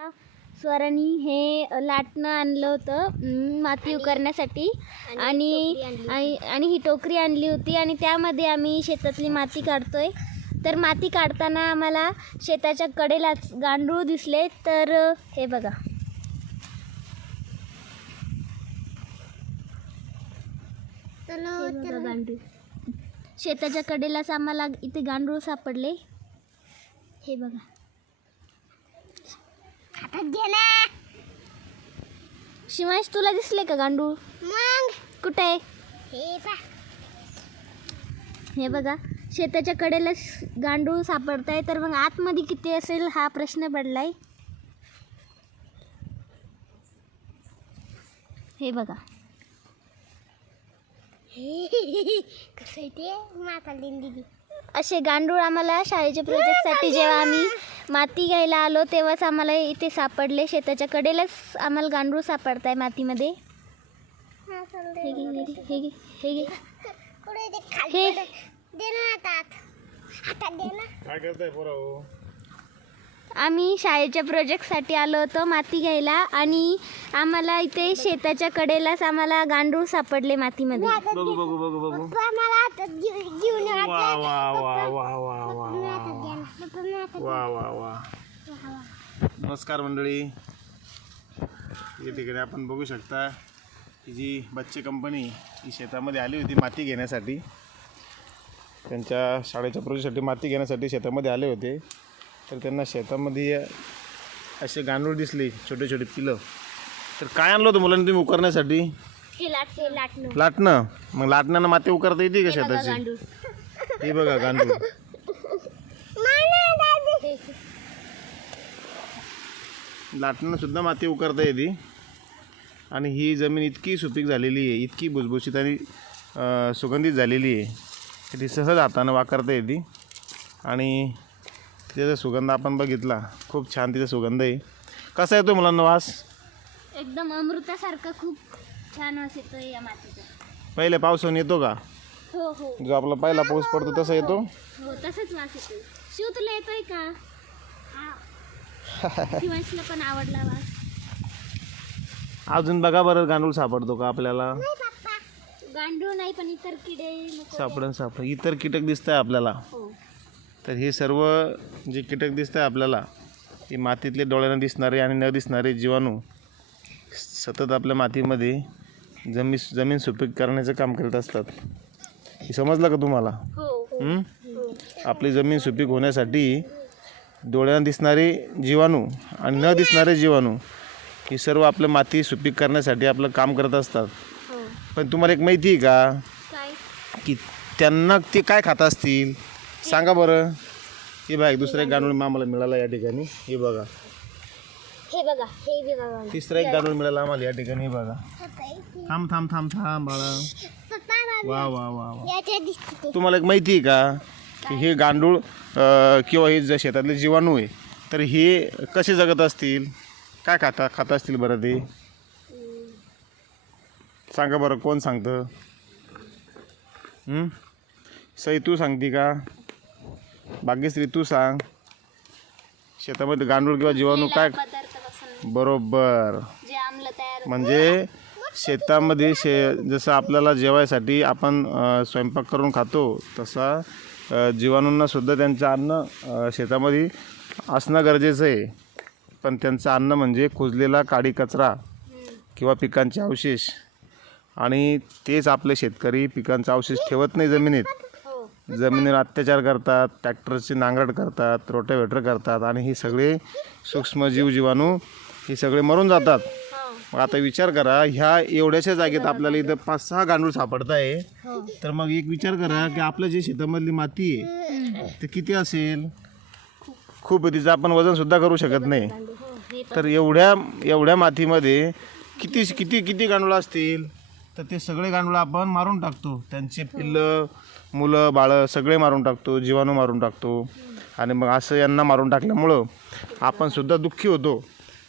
स्वरानी हे लाटणं आणलं होतं माती उकरण्यासाठी आणि ही टोकरी आणली होती आणि त्यामध्ये आम्ही शेतातली माती काढतोय. तर माती काढताना आम्हाला शेताच्या कडेलाच गांडूळ दिसले. तर हे बघा, गांडूळ शेताच्या कडेलाच आम्हाला इथे गांडूळ सापडले. हे बघा, शिवांश तुला दिसले का गांडूळ? मग कुठे? हे बघा, शेताच्या कडेला गांडूळ सापडताय. तर मग आतमध्ये किती असेल हा प्रश्न पडलाय. हे बघा, कसं आहे ते असे गांडूळ आम्हाला शाळेच्या प्रोजेक्टसाठी जेव्हा आम्ही माती घ्यायला आलो तेव्हाच आम्हाला इथे सापडले. शेताच्या कडेलाच आम्हाला गांडूळ सापडत आहे मातीमध्ये. आम्ही शाळेच्या प्रोजेक्टसाठी आलो होतो माती घ्यायला आणि आम्हाला इथे शेताच्या कडेलाच आम्हाला गांडूळ सापडले मातीमध्ये. बघू बघू बघू बघू. वा वा वा. नमस्कार मंडळी, या ठिकाणी आपण बघू शकता ही जी बच्चे कंपनी ही शेतामध्ये आली होती माती घेण्यासाठी. त्यांच्या शाळेच्या प्रोजेक्टसाठी माती घेण्यासाठी शेतामध्ये आले होते. तर त्यांना शेतामध्ये असे गांडूळ दिसले, छोटे छोटे पिलं. तर काय आणलं होतं मुलांनी तुम्ही उकरण्यासाठी? लाटणं. मग लाटण्यानं माती उकरता येते का शेताची? हे बघा गांडूळ. लाटण्यानं सुद्धा माती उकरता येते. आणि ही जमीन इतकी सुपीक झालेली आहे, इतकी भुसभुशीत आणि सुगंधित झालेली आहे की ती सहज हातानं वाकरता येते. आणि त्याचा सुगंध आपण बघितला, खूप छान तिचा सुगंध आहे. कसा येतो मुलांना वास? एकदम अमृतासारखा खूप छान वास येतो या मातीचा. पहिले पावसाने येतो का? हो हो, जो आपला पहिला पाऊस पडतो तसा येतो. हो तसंच वास येतो. शिव तुला येतोय का? शिवांशला पण आवडला वास. अजून बघा बरं गांडूळ सापडतो का आपल्याला? गांडूळ नाही पण इतर किडे सापड इतर कीटक दिसत आहे आपल्याला. तर हे सर्व जे कीटक दिसत आहे आपल्याला, हे मातीतले डोळ्यानं दिसणारे आणि न दिसणारे जीवाणू सतत आपल्या मातीमध्ये जमीन सुपीक करण्याचं काम करत असतात. हे समजलं का तुम्हाला? आपली जमीन सुपीक होण्यासाठी डोळ्यानं दिसणारे जीवाणू आणि न दिसणारे जीवाणू हे सर्व आपल्या माती सुपीक करण्यासाठी आपलं काम करत असतात. पण तुम्हाला एक माहिती आहे का की त्यांना ते काय खात असतील? सांगा बरं. हे बघा, दुसरा एक गांडूळ आम्हाला मिळाला या ठिकाणी. हे बघा, तिसरा एक गांडूळ मिळाला आम्हाला या ठिकाणी. हे बघा, थांब थांब थांब थांब बाळा. वा वा वा वा. तुम्हाला एक माहिती आहे का की हे गांडूळ किंवा हे जे शेतातले जीवाणू आहे तर हे कसे जगत असतील? काय खात असतील बरं ते? सांगा बरं, कोण सांगतं? सई तू सांगते का? भाग्यश्री तू सांग. शेतामध्ये गांडूळ किंवा जीवाणू काय? बरोबर. म्हणजे शेतामध्ये जसं आपल्याला जेवायसाठी आपण स्वयंपाक करून खातो तसा जीवाणूंना सुद्धा त्यांचं अन्न शेतामध्ये असणं गरजेचं आहे. पण त्यांचं अन्न म्हणजे कुजलेला काडी कचरा किंवा पिकांचे अवशेष. आणि तेच आपले शेतकरी पिकांचा अवशेष ठेवत नाही जमिनीत. जमिनीवर अत्याचार करतात, ट्रॅक्टरची नांगरट करतात, रोटावेटर करतात आणि हे सगळे सूक्ष्मजीव जीवाणू हे सगळे मरून जातात. मग आता विचार करा, ह्या एवढ्याशा जागेत आपल्याला इथं 5-6 गांडूळ सापडत आहे. तर मग एक विचार करा की आपलं जे शेतामधली माती आहे ते किती असेल? खूप. तिचं आपण वजनसुद्धा करू शकत नाही. तर एवढ्या मातीमध्ये किती किती किती गांडूळ असतील? तर ते सगळे गांडूळ आपण मारून टाकतो. त्यांचे पिल्लं, मुलं, बाळं सगळे मारून टाकतो, जीवाणू मारून टाकतो. आणि मग असं यांना मारून टाकल्यामुळं आपण सुद्धा दुःखी होतो.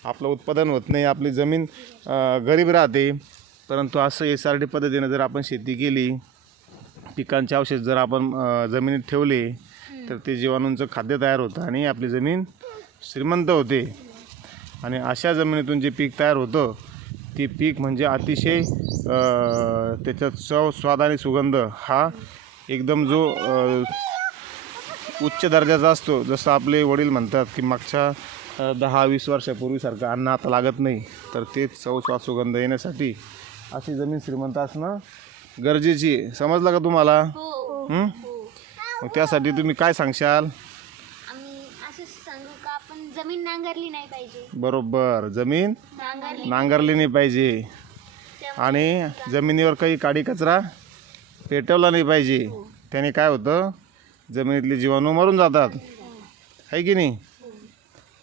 आपलं उत्पादन होत नाही, आपली जमीन गरीब राहते. परंतु असं SRT पद्धतीने जर आपण शेती केली, पिकांचे अवशेष जर आपण जमिनीत ठेवले तर ते जीवाणूंचं खाद्य तयार होतं आणि आपली जमीन श्रीमंत होते. आणि अशा जमिनीतून जे पीक तयार होतं ते पीक म्हणजे अतिशय त्याचा चव, स्वाद आणि सुगंध हा एकदम जो उच्च दर्जाचा असतो. जसं आपले वडील म्हणतात की मागच्या 10-20 वर्षापूर्वीसारखं अन्न आता लागत नाही, तर तेच चव, स्वाद, सुगंध येण्यासाठी अशी जमीन श्रीमंत असणं गरजेची आहे. समजलं का तुम्हाला? मग त्यासाठी तुम्ही काय सांगशाल? आम्ही असं सांगू का आपण जमीन नांगरली नाही पाहिजे. बरोबर, जमीन नांगरली नाही पाहिजे आणि जमिनीवर काही काडी कचरा पेटवला नाही पाहिजे. त्याने काय होतं, जमिनीतले जीवाणू मरून जातात, आहे की नाही?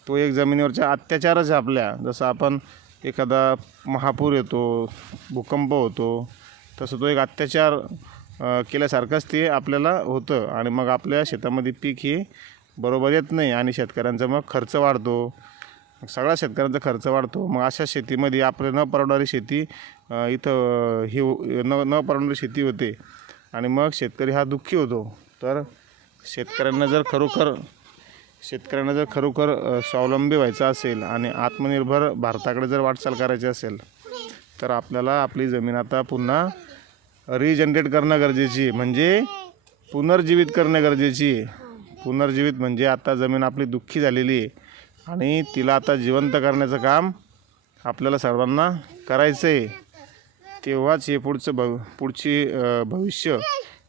तो एक जमिनीवरचा अत्याचारच आहे आपल्या. जसं आपण एखादा महापूर येतो, भूकंप होतो, तसं तो एक अत्याचार केल्यासारखंच ते आपल्याला होतं आणि मग आपल्या शेतामध्ये पीक हे बरोबर येत नाही आणि शेतकऱ्यांचा मग खर्च वाढतो. सगळ्या शेतकऱ्यांचा खर्च वाढतो. मग अशा शेतीमध्ये आपले न परवडणारी शेती इथं ही न परवडणारी शेती होते आणि मग शेतकरी हा दुःखी होतो. तर शेतकऱ्यांना जर खरोखर स्वावलंबी व्हायचं असेल आणि आत्मनिर्भर भारताकडे जर वाटचाल करायची असेल तर आपल्याला आपली जमीन आता पुन्हा रिजनरेट करणं गरजेची आहे, म्हणजे पुनर्जीवित करणं गरजेची आहे. पुनर्जीवित म्हणजे आता जमीन आपली दुःखी झालेली आहे आणि तिला आता जिवंत करण्याचं काम आपल्याला सर्वांना करायचं आहे. तेव्हाच हे पुढची भविष्य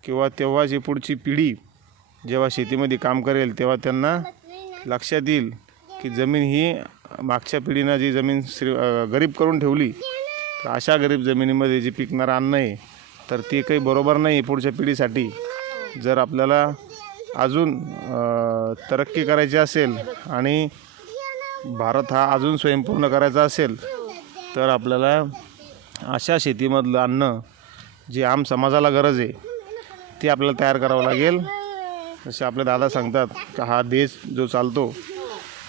किंवा तेव्हाच ही पुढची पिढी जेव्हा शेतीमध्ये काम करेल तेव्हा त्यांना लक्षात येईल की जमीन ही मागच्या पिढीनं जी जमीन गरीब करून ठेवली, तर अशा गरीब जमिनीमध्ये जे पिकणारं अन्न आहे तर ते काही बरोबर नाही पुढच्या पिढीसाठी. जर आपल्याला अजून तरक्की करायची असेल आणि भारत हा अजून स्वयंपूर्ण करायचा असेल तर आपल्याला अशा शेतीमधलं अन्न जे आम समाजाला गरज आहे ते आपल्याला तयार करावं लागेल. जसे आपले दादा सांगतात की हा देश जो चालतो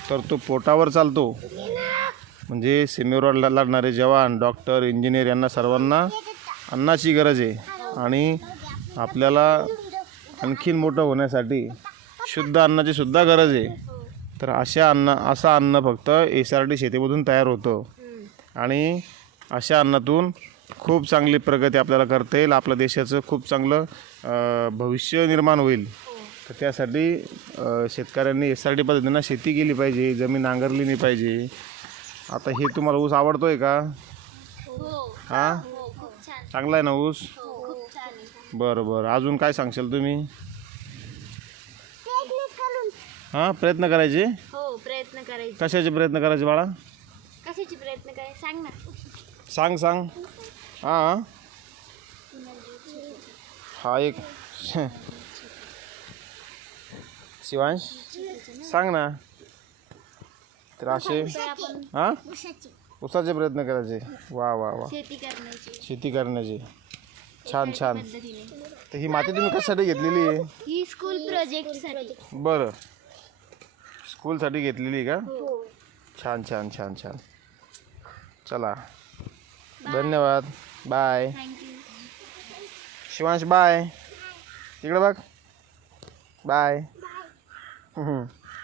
तर तो पोटावर चालतो. म्हणजे सीमेवर लढणारे जवान, डॉक्टर, इंजिनियर यांना सर्वांना अन्नाची गरज आहे आणि आपल्याला आणखीन मोठं होण्यासाठी शुद्ध अन्नाची सुद्धा गरज आहे. तर असं अन्न फक्त SRT शेतीमधून तयार होतं आणि अशा अन्नातून खूप चांगली प्रगती आपल्याला करता येईल. आपल्या देशाचं खूप चांगलं भविष्य निर्माण होईल. तर त्यासाठी शेतकऱ्यांनी SRT पद्धतीनं शेती केली पाहिजे, जमीन नांगरली नाही पाहिजे. आता हे तुम्हाला ऊस आवडतोय का? हां, चांगला आहे ना ऊस? बरं. अजून काय सांगशाल तुम्ही? हां, प्रयत्न करायचे. हो, प्रयत्न करायचे. कशाचे प्रयत्न करायचे बाळा? कशाचे प्रयत्न करायचे सांग ना. सांग. हां, हा एक शिवांश सांग ना. तर असे हां, ऊसाचे प्रयत्न करायचे. वा. शेती करण्याची छान. तर ही माती तुम्ही कशासाठी घेतलेली आहे? ही स्कूल प्रोजेक्टसाठी. बरं, स्कूलसाठी घेतलेली आहे का? छान. चला, धन्यवाद. बाय. थँक्यू. शिवांश बाय. इकडे बघ. बाय.